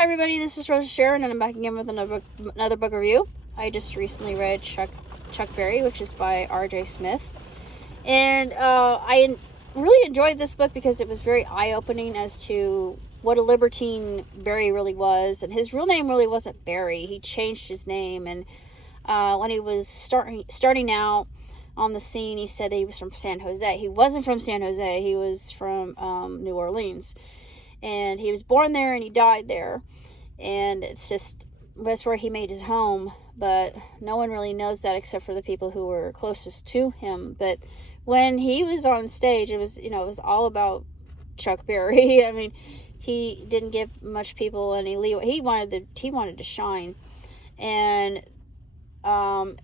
Hi everybody, this is Rosa Sharon and I'm back again with another book review. I just recently read Chuck Berry, which is by R.J. Smith. And I really enjoyed this book because it was very eye-opening as to what a libertine Berry really was. And his real name really wasn't Berry. He changed his name. And when he was starting out on the scene, he said that he was from San Jose. He wasn't from San Jose. He was from New Orleans. And he was born there and he died there. And that's where he made his home. But no one really knows that except for the people who were closest to him. But when he was on stage, it was all about Chuck Berry. I mean, he didn't give much people any leeway. He wanted to shine. And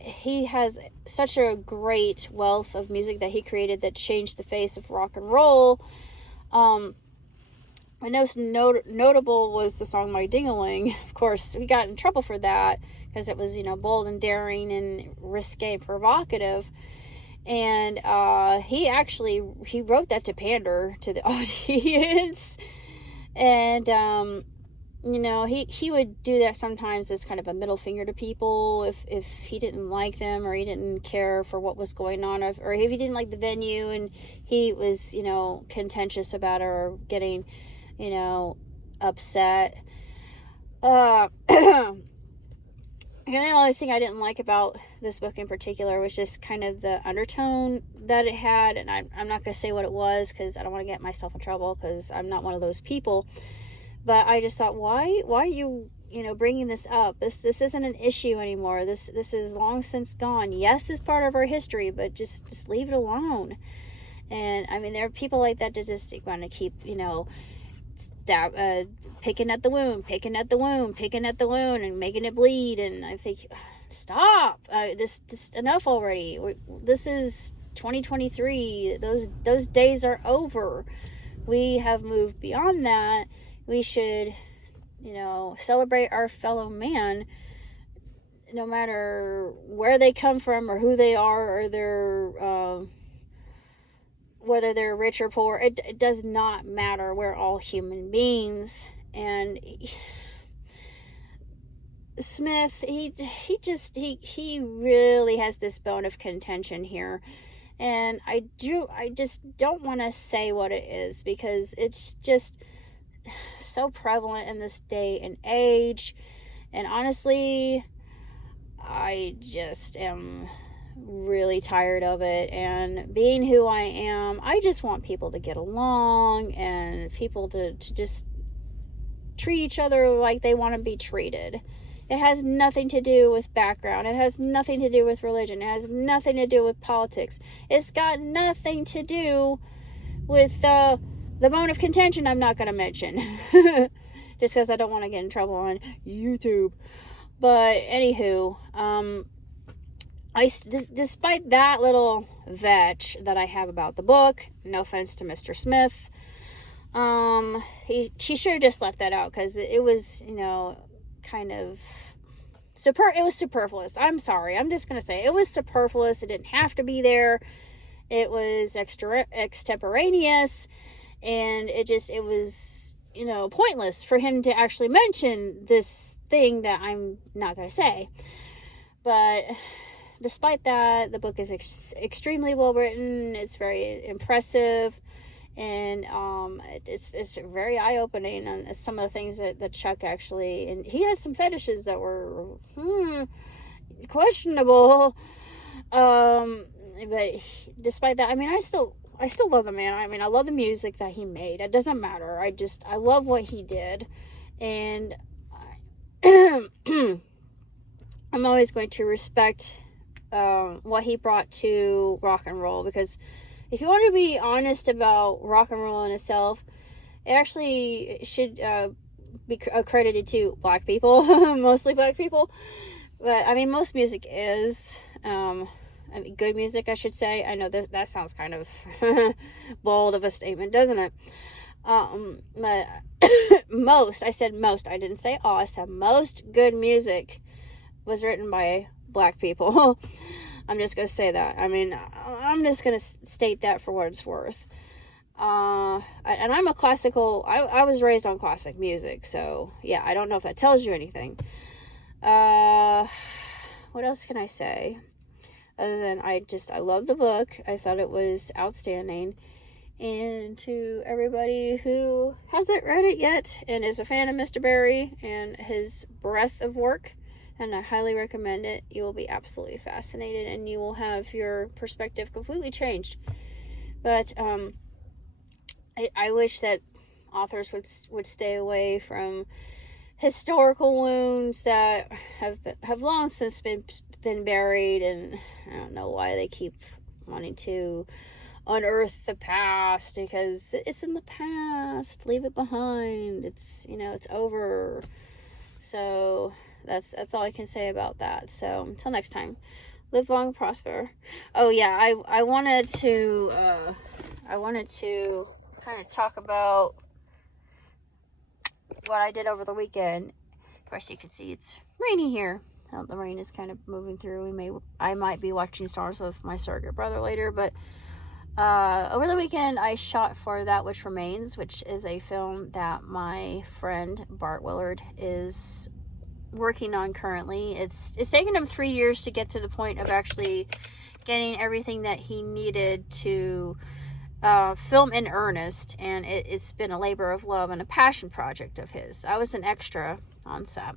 he has such a great wealth of music that he created that changed the face of rock and roll. The most notable was the song My Ding-a-Ling. Of course, we got in trouble for that because it was, bold and daring and risque and provocative. And he wrote that to pander to the audience. And, he would do that sometimes as kind of a middle finger to people if he didn't like them or he didn't care for what was going on, or if he didn't like the venue and he was, contentious about it or getting upset. The only thing I didn't like about this book in particular was just kind of the undertone that it had, and I'm not going to say what it was because I don't want to get myself in trouble because I'm not one of those people. But I just thought, why are you bringing this up? This isn't an issue anymore. This is long since gone. Yes, it's part of our history, but just leave it alone. And I mean, there are people like that that just want to keep picking at the wound, and making it bleed. And I think, stop. Just enough already. This is 2023. Those days are over. We have moved beyond that. We should, celebrate our fellow man, no matter where they come from or who they are or their whether they're rich or poor. It does not matter. We're all human beings. And Smith, he really has this bone of contention here. And I just don't want to say what it is because it's just so prevalent in this day and age. And honestly, I just am really tired of it. And being who I am, I just want people to get along and people to just treat each other like they want to be treated. It has nothing to do with background. It has nothing to do with religion. It has nothing to do with politics. It's got nothing to do with the bone of contention I'm not going to mention. Just because I don't want to get in trouble on YouTube. But anywho, despite that little vetch that I have about the book, no offense to Mr. Smith, he should have just left that out because it was, kind of it was superfluous. I'm sorry. I'm just going to say it was superfluous. It didn't have to be there. It was extemporaneous, and it was, pointless for him to actually mention this thing that I'm not going to say. But despite that, the book is extremely well written. It's very impressive, and it's very eye-opening on some of the things that Chuck actually, and he had some fetishes that were questionable. But despite that, I mean, I still love the man. I mean, I love the music that he made. It doesn't matter. I love what he did, and I'm always going to respect what he brought to rock and roll, because if you want to be honest about rock and roll in itself, it actually should be accredited to black people, mostly black people. But I mean, most music is good music, I should say. I know that sounds kind of bold of a statement, doesn't it? But I said most, I didn't say all. I said most good music was written by black people. I'm just going to say that. I mean, I'm just going to state that for what it's worth. And I'm a classical, I was raised on classic music, so yeah, I don't know if that tells you anything. What else can I say? Other than I love the book. I thought it was outstanding. And to everybody who hasn't read it yet and is a fan of Mr. Barry and his breadth of work, and I highly recommend it. You will be absolutely fascinated, and you will have your perspective completely changed. But I wish that authors would stay away from historical wounds that have long since been buried, and I don't know why they keep wanting to unearth the past, because it's in the past. Leave it behind. It's, it's over. So that's all I can say about that. So until next time, live long and prosper. Oh yeah, I wanted to kind of talk about what I did over the weekend. Of course, you can see it's rainy here. The rain is kind of moving through. I might be watching stars with my surrogate brother later, but over the weekend I shot for That Which Remains, which is a film that my friend Bart Willard is working on currently. It's taken him 3 years to get to the point of actually getting everything that he needed to film in earnest, and it's been a labor of love and a passion project of his. I was an extra on set,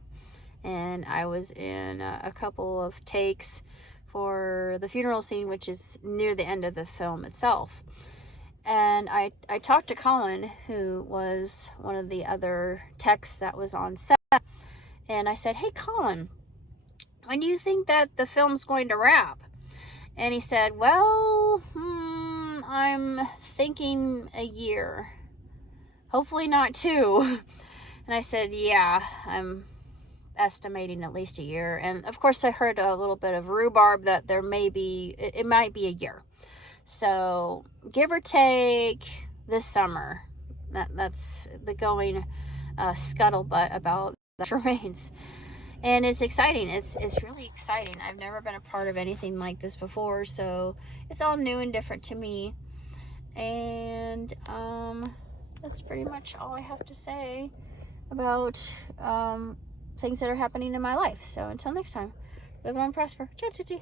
and I was in a couple of takes for the funeral scene, which is near the end of the film itself. And I talked to Colin, who was one of the other techs that was on set, and I said, "Hey Colin, when do you think that the film's going to wrap?" And he said, "Well, I'm thinking a year. Hopefully not 2. And I said, "Yeah, I'm estimating at least a year." And of course I heard a little bit of rhubarb that it might be a year. So give or take this summer. That's the going scuttlebutt about That Remains. And it's exciting. It's really exciting. I've never been a part of anything like this before, so it's all new and different to me. And that's pretty much all I have to say about things that are happening in my life. So until next time, live long and prosper. Ciao, Tutti.